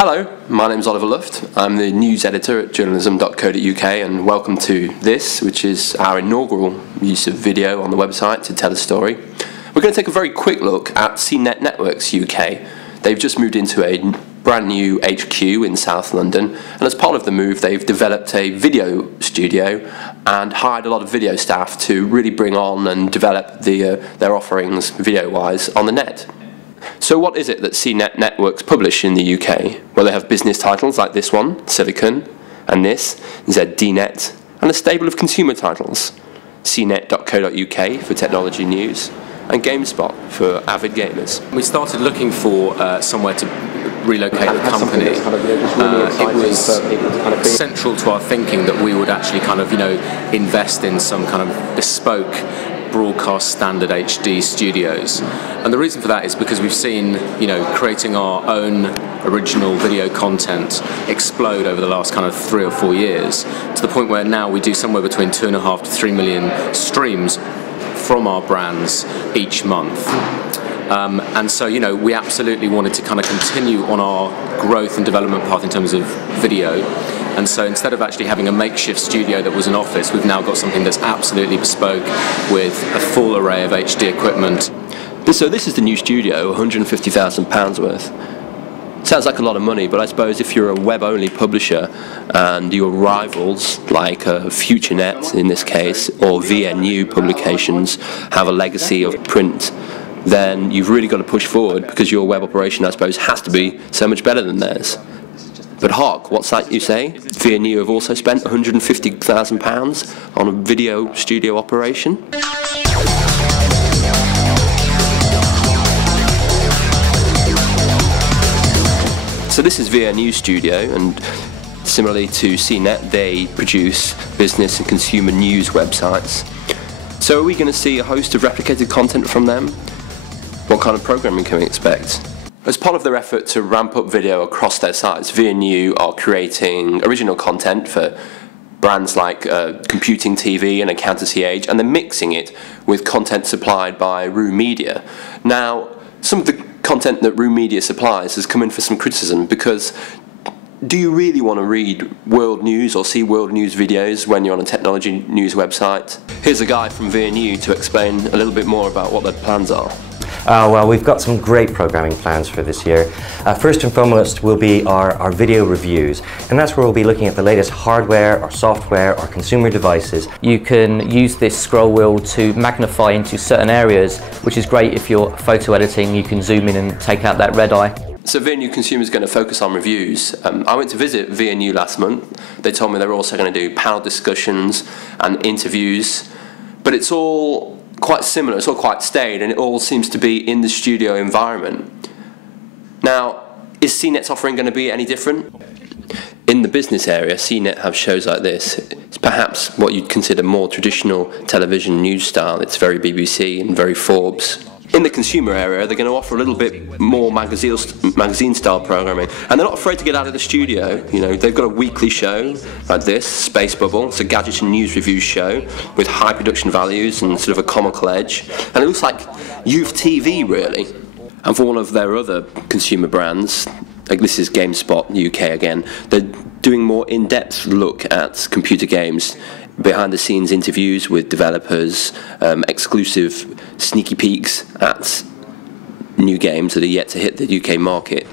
Hello, my name is Oliver Luft. I'm the news editor at journalism.co.uk, and welcome to this, which is our inaugural use of video on the website to tell a story. We're going to take a very quick look at CNET Networks UK. They've just moved into a brand new HQ in South London, and as part of the move they've developed a video studio and hired a lot of video staff to really bring on and develop their offerings video-wise on the net. So what is it that CNET Networks publish in the UK? Well, they have business titles like this one, Silicon, and this, ZDNet, and a stable of consumer titles, cnet.co.uk for technology news, and GameSpot for avid gamers. We started looking for somewhere to relocate the company. It was central to our thinking that we would actually invest in some kind of bespoke broadcast standard HD studios, and the reason for that is because we've seen creating our own original video content explode over the last 3 or 4 years, to the point where now we do somewhere between 2.5 to 3 million streams from our brands each month. And so we absolutely wanted to continue on our growth and development path in terms of video. And so instead of actually having a makeshift studio that was an office, we've now got something that's absolutely bespoke with a full array of HD equipment. So this is the new studio, £150,000 worth. Sounds like a lot of money, but I suppose if you're a web-only publisher and your rivals, like FutureNet in this case, or VNU publications, have a legacy of print, then you've really got to push forward, because your web operation, I suppose, has to be so much better than theirs. But hark, what's that you say? VNU have also spent £150,000 on a video studio operation? So this is VNU Studio, and similarly to CNET, they produce business and consumer news websites. So are we going to see a host of replicated content from them? What kind of programming can we expect? As part of their effort to ramp up video across their sites, VNU are creating original content for brands like Computing TV and Accountancy Age, and they're mixing it with content supplied by Roo Media. Now, some of the content that Roo Media supplies has come in for some criticism, because do you really want to read world news or see world news videos when you're on a technology news website? Here's a guy from VNU to explain a little bit more about what their plans are. Well, we've got some great programming plans for this year. First and foremost will be our video reviews, and that's where we'll be looking at the latest hardware or software or consumer devices. You can use this scroll wheel to magnify into certain areas, which is great if you're photo editing. You can zoom in and take out that red eye. So VNU Consumer is going to focus on reviews. I went to visit VNU last month. They told me they're also going to do panel discussions and interviews, but it's all quite similar, it's all quite staid, and it all seems to be in the studio environment. Now, is CNET's offering going to be any different? In the business area, CNET have shows like this. It's perhaps what you'd consider more traditional television news style. It's very BBC and very Forbes. In the consumer area, they're going to offer a little bit more magazine-style programming, and they're not afraid to get out of the studio. They've got a weekly show like this, Space Bubble. It's a gadget and news review show with high production values and sort of a comical edge, and it looks like youth TV, really. And for one of their other consumer brands, like this is GameSpot UK again, they're doing more in-depth look at computer games, behind-the-scenes interviews with developers, exclusive sneaky peeks at new games that are yet to hit the UK market.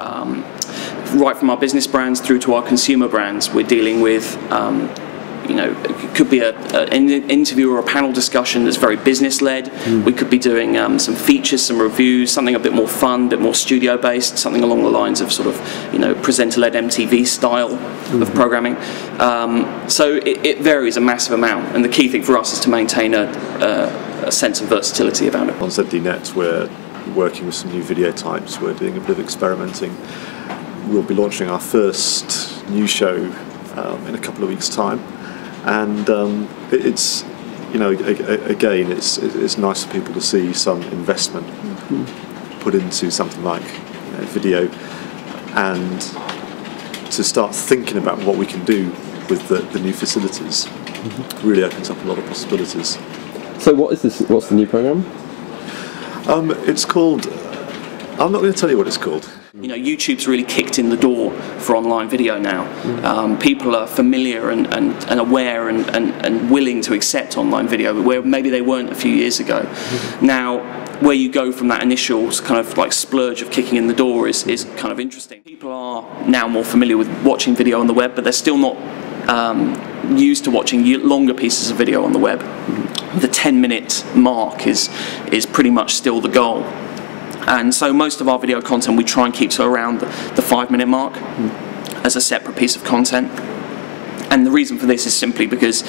Right from our business brands through to our consumer brands, we're dealing with it could be an interview or a panel discussion that's very business-led. We could be doing some features, some reviews, something a bit more fun, a bit more studio-based, something along the lines of presenter-led MTV style of programming. So it varies a massive amount, and the key thing for us is to maintain a sense of versatility about it. On ZDNet, we're working with some new video types. We're doing a bit of experimenting. We'll be launching our first new show in a couple of weeks' time. And it's again, it's nice for people to see some investment put into something like video, and to start thinking about what we can do with the new facilities. Really opens up a lot of possibilities. So what is this? What's the new program? It's called I'm not going to tell you what it's called. You know, YouTube's really kicked in the door for online video now. People are familiar and aware and willing to accept online video, where maybe they weren't a few years ago. Now, where you go from that initial kind of like splurge of kicking in the door is kind of interesting. People are now more familiar with watching video on the web, but they're still not used to watching longer pieces of video on the web. The 10-minute mark is pretty much still the goal. And so most of our video content we try and keep to around the 5-minute mark as a separate piece of content. And the reason for this is simply because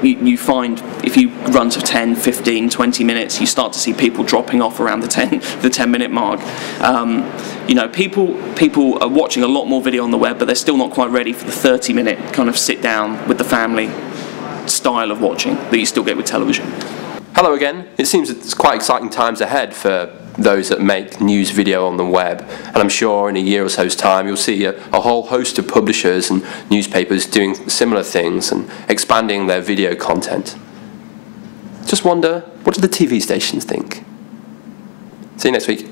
you find if you run to 10, 15, 20 minutes, you start to see people dropping off around the 10-minute mark. You know, people are watching a lot more video on the web, but they're still not quite ready for the 30-minute kind of sit down with the family style of watching that you still get with television. Hello again. It seems it's quite exciting times ahead for those that make news video on the web, and I'm sure in a year or so's time you'll see a whole host of publishers and newspapers doing similar things and expanding their video content. Just wonder, what do the TV stations think? See you next week.